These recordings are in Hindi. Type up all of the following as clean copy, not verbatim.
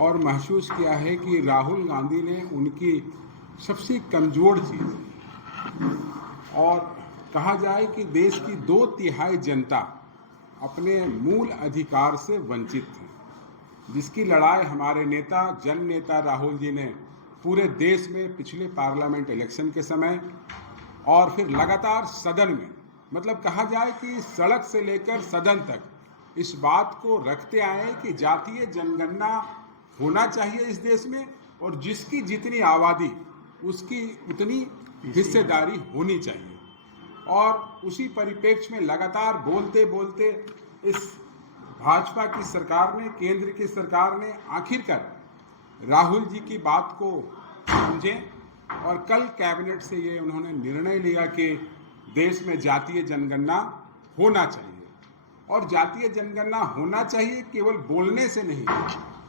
और महसूस किया है कि राहुल गांधी ने उनकी सबसे कमज़ोर चीज़, और कहा जाए कि देश की 2/3 जनता अपने मूल अधिकार से वंचित थी, जिसकी लड़ाई हमारे नेता जन नेता राहुल जी ने पूरे देश में पिछले पार्लियामेंट इलेक्शन के समय और फिर लगातार सदन में, मतलब कहा जाए कि सड़क से लेकर सदन तक इस बात को रखते आए कि जातीय जनगणना होना चाहिए इस देश में, और जिसकी जितनी आबादी उसकी उतनी हिस्सेदारी होनी चाहिए। और उसी परिप्रेक्ष्य में लगातार बोलते बोलते इस भाजपा की सरकार ने, केंद्र की सरकार ने आखिरकार राहुल जी की बात को समझे और कल कैबिनेट से ये उन्होंने निर्णय लिया कि देश में जातीय जनगणना होना चाहिए। और जातीय जनगणना होना चाहिए केवल बोलने से नहीं,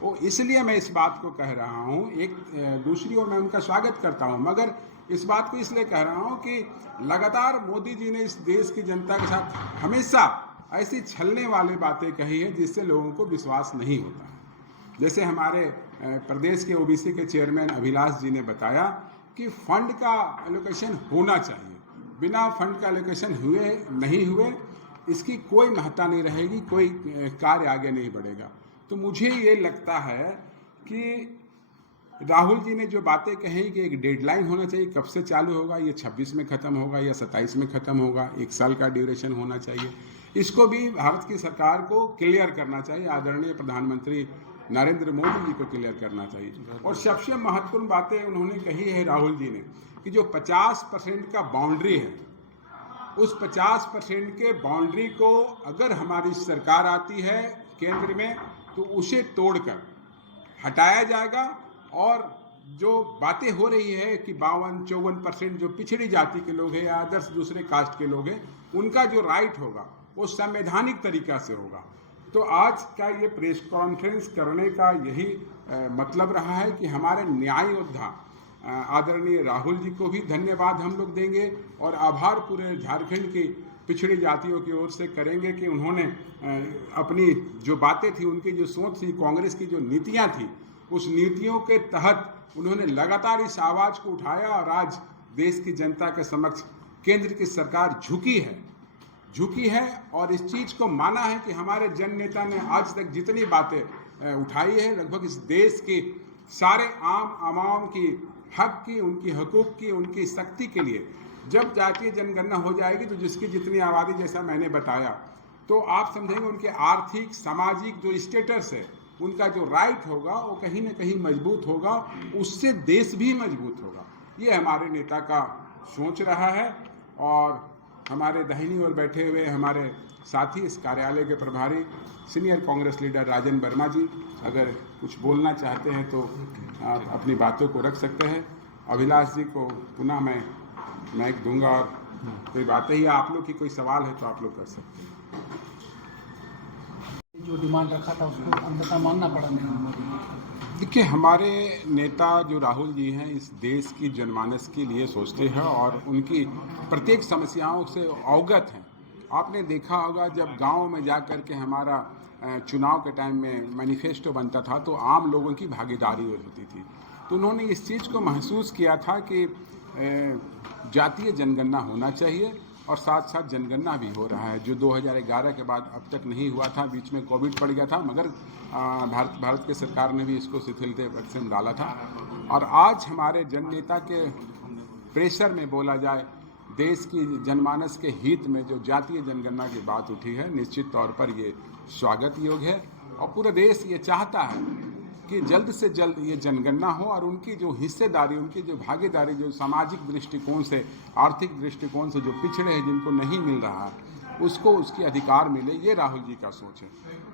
वो इसलिए मैं इस बात को कह रहा हूँ, एक दूसरी ओर मैं उनका स्वागत करता हूँ, मगर इस बात को इसलिए कह रहा हूँ कि लगातार मोदी जी ने इस देश की जनता के साथ हमेशा ऐसी छलने वाली बातें कही है जिससे लोगों को विश्वास नहीं होता है। जैसे हमारे प्रदेश के ओबीसी के चेयरमैन अभिलाष जी ने बताया कि फंड का एलोकेशन होना चाहिए, बिना फंड का एलोकेशन हुए नहीं हुए इसकी कोई महत्ता नहीं रहेगी, कोई कार्य आगे नहीं बढ़ेगा। तो मुझे ये लगता है कि राहुल जी ने जो बातें कही कि एक डेडलाइन होना चाहिए, कब से चालू होगा, ये 26 में ख़त्म होगा या 27 में ख़त्म होगा, 1 साल का ड्यूरेशन होना चाहिए, इसको भी भारत की सरकार को क्लियर करना चाहिए, आदरणीय प्रधानमंत्री नरेंद्र मोदी जी को क्लियर करना चाहिए। और सबसे महत्वपूर्ण बातें उन्होंने कही है राहुल जी ने कि जो 50% का बाउंड्री है, उस 50% के बाउंड्री को अगर हमारी सरकार आती है केंद्र में तो उसे तोड़कर हटाया जाएगा, और जो बातें हो रही है कि 52-54% जो पिछड़ी जाति के लोग हैं या अदर्स दूसरे कास्ट के लोग हैं, उनका जो राइट होगा वो संवैधानिक तरीका से होगा। तो आज का ये प्रेस कॉन्फ्रेंस करने का यही मतलब रहा है कि हमारे न्याय योद्धा आदरणीय राहुल जी को भी धन्यवाद हम लोग देंगे और आभार पूरे झारखंड की पिछड़ी जातियों की ओर से करेंगे कि उन्होंने अपनी जो बातें थी, उनकी जो सोच थी, कांग्रेस की जो नीतियां थी, उस नीतियों के तहत उन्होंने लगातार इस आवाज़ को उठाया और आज देश की जनता के समक्ष केंद्र की सरकार झुकी है और इस चीज़ को माना है कि हमारे जन नेता ने आज तक जितनी बातें उठाई है, लगभग इस देश के सारे आवाम की हक की, उनकी हकूक़ की, उनकी शक्ति के लिए जब जातीय जनगणना हो जाएगी तो जिसकी जितनी आबादी, जैसा मैंने बताया, तो आप समझेंगे उनके आर्थिक सामाजिक जो स्टेटस है, उनका जो राइट होगा वो कहीं ना कहीं मजबूत होगा, उससे देश भी मजबूत होगा। ये हमारे नेता का सोच रहा है। और हमारे दाहिनी ओर बैठे हुए हमारे साथी, इस कार्यालय के प्रभारी सीनियर कांग्रेस लीडर राजन वर्मा जी, अगर कुछ बोलना चाहते हैं तो आप अपनी बातों को रख सकते हैं। अभिलाष जी को पुनः मैं माइक दूंगा और कोई बातें ही आप लोग की कोई सवाल है तो आप लोग कर सकते हैं। जो डिमांड रखा था उसको अंततः मानना पड़ा नहीं। देखिए, हमारे नेता जो राहुल जी हैं इस देश की जनमानस के लिए सोचते हैं और उनकी प्रत्येक समस्याओं से अवगत हैं। आपने देखा होगा जब गांव में जा कर के हमारा चुनाव के टाइम में मैनिफेस्टो बनता था तो आम लोगों की भागीदारी होती थी, तो उन्होंने इस चीज़ को महसूस किया था कि जातीय जनगणना होना चाहिए और साथ साथ जनगणना भी हो रहा है, जो 2011 के बाद अब तक नहीं हुआ था। बीच में कोविड पड़ गया था, मगर भारत की सरकार ने भी इसको शिथिलता पक्ष में डाला था। और आज हमारे जन नेता के प्रेशर में बोला जाए, देश की जनमानस के हित में जो जातीय जनगणना की बात उठी है, निश्चित तौर पर ये स्वागत योग्य है। और पूरा देश ये चाहता है कि जल्द से जल्द ये जनगणना हो और उनकी जो हिस्सेदारी, उनकी जो भागीदारी, जो सामाजिक दृष्टिकोण से, आर्थिक दृष्टिकोण से जो पिछड़े हैं, जिनको नहीं मिल रहा है, उसको उसकी अधिकार मिले, ये राहुल जी का सोच है।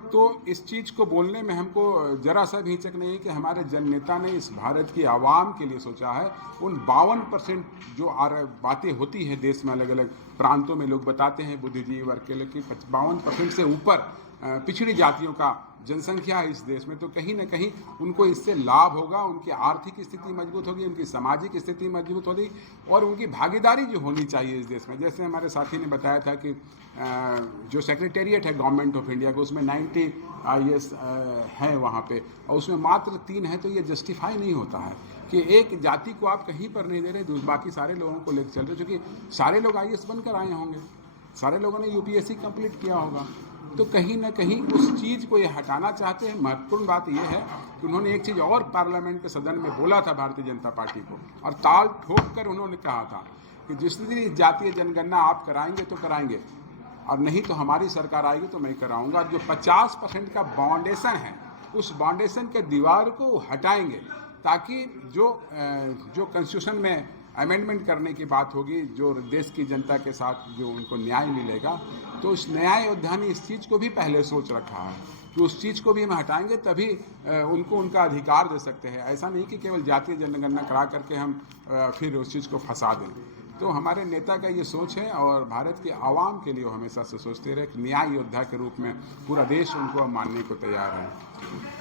तो इस चीज़ को बोलने में हमको जरा सा भी हिचक नहीं है कि हमारे जन नेता ने इस भारत की आवाम के लिए सोचा है। उन 52% जो बातें होती हैं देश में, अलग अलग प्रांतों में लोग बताते हैं बुद्धिजीवी वर्ग के लिए कि 52% से ऊपर पिछड़ी जातियों का जनसंख्या है इस देश में, तो कहीं ना कहीं उनको इससे लाभ होगा, उनकी आर्थिक स्थिति मजबूत होगी, उनकी सामाजिक स्थिति मजबूत होगी और उनकी भागीदारी जो होनी चाहिए इस देश में। जैसे हमारे साथी ने बताया था कि जो सेक्रेटेरिएट है गवर्नमेंट ऑफ इंडिया को, उसमें 90 IAS है वहाँ पे, और उसमें मात्र 3 है, तो ये जस्टिफाई नहीं होता है कि एक जाति को आप कहीं पर नहीं दे रहे, बाकी सारे लोगों को लेकर चल रहे, क्योंकि सारे लोग IAS बनकर आए होंगे, सारे लोगों ने UPSC कंप्लीट किया होगा, तो कहीं ना कहीं उस चीज़ को ये हटाना चाहते हैं। महत्वपूर्ण बात यह है कि उन्होंने एक चीज़ और पार्लियामेंट के सदन में बोला था भारतीय जनता पार्टी को, और ताल ठोक कर उन्होंने कहा था कि जिस दिन जातीय जनगणना आप कराएंगे तो कराएंगे, और नहीं तो हमारी सरकार आएगी तो मैं कराऊंगा। जो 50% का बाउंडेशन है, उस बाउंडेशन के दीवार को हटाएंगे, ताकि जो कॉन्स्टिट्यूशन में अमेंडमेंट करने की बात होगी, जो देश की जनता के साथ जो उनको न्याय मिलेगा, तो उस न्याय योद्धा ने इस चीज़ को भी पहले सोच रखा है कि उस चीज़ को भी हम हटाएंगे, तभी उनको उनका अधिकार दे सकते हैं। ऐसा नहीं कि केवल जातीय जनगणना करा करके हम फिर उस चीज़ को फंसा दें। तो हमारे नेता का ये सोच है, और भारत के आवाम के लिए वो हमेशा से सोचते रहे कि न्याय योद्धा के रूप में पूरा देश उनको मानने को तैयार है।